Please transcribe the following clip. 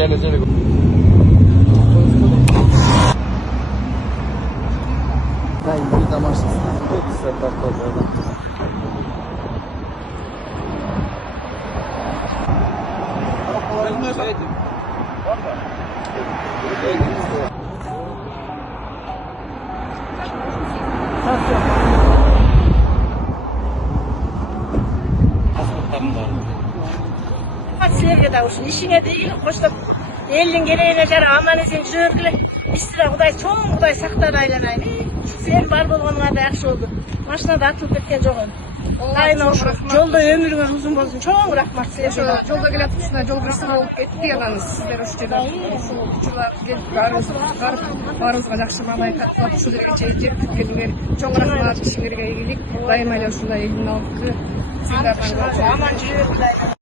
Жайлы. Да, иди домашний. Силерге да ушул ишиңе дейин коштоп элдин керегине жарап аман эсен жүрө бергиле. Бизди да Кудай чоң Кудай сактады айланайын. Сен бар болгонуңа да жакшы болду. Машинада атылып кеткен жок эми. Кайын ошо жолдо өмүрүңөр узун болсун. Чоң рахмат силерге. Жолда келатып ушундай жол кырсык болуп кетти, анан сиздер ушул жерде учурлар келип баарыбызга жакшы маанай каттап ушул жерге чейин жетип келиңер. Чоң рахмат, ишиңерге ийгилик. Дайыма эле ушундай элдин алдыкы сыйлардан аман жүрө бергиле.